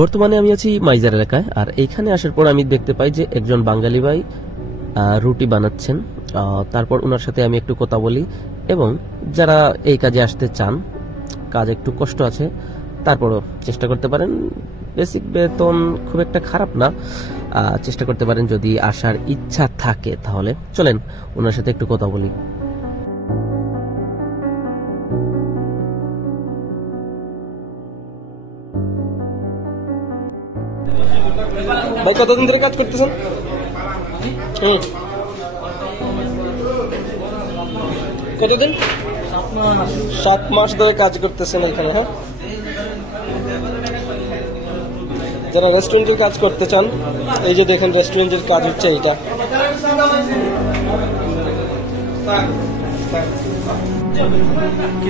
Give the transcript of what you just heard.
বর্তমানে আমি আছি মাইজার এলাকায়, আর এইখানে আসার পর আমি দেখতে পাই যে একজন বাঙালি ভাই রুটি বানাচ্ছেন। তারপর ওনার সাথে আমি একটু কথা বলি, এবং যারা এই কাজে আসতে চান, কাজ একটু কষ্ট আছে, তারপরও চেষ্টা করতে পারেন। বেসিক বেতন খুব একটা খারাপ না, চেষ্টা করতে পারেন যদি আসার ইচ্ছা থাকে। তাহলে চলেন ওনার সাথে একটু কথা বলি। ভাই কতদিন ধরে কাজ করতেছেন? কতদিন? 7 মাস ধরে কাজ করতেছেন এখানে। হ্যাঁ, যারা রেস্টুরেন্টের কাজ করতে চান, এই যে দেখেন রেস্টুরেন্টের কাজ হচ্ছে এইটা। কি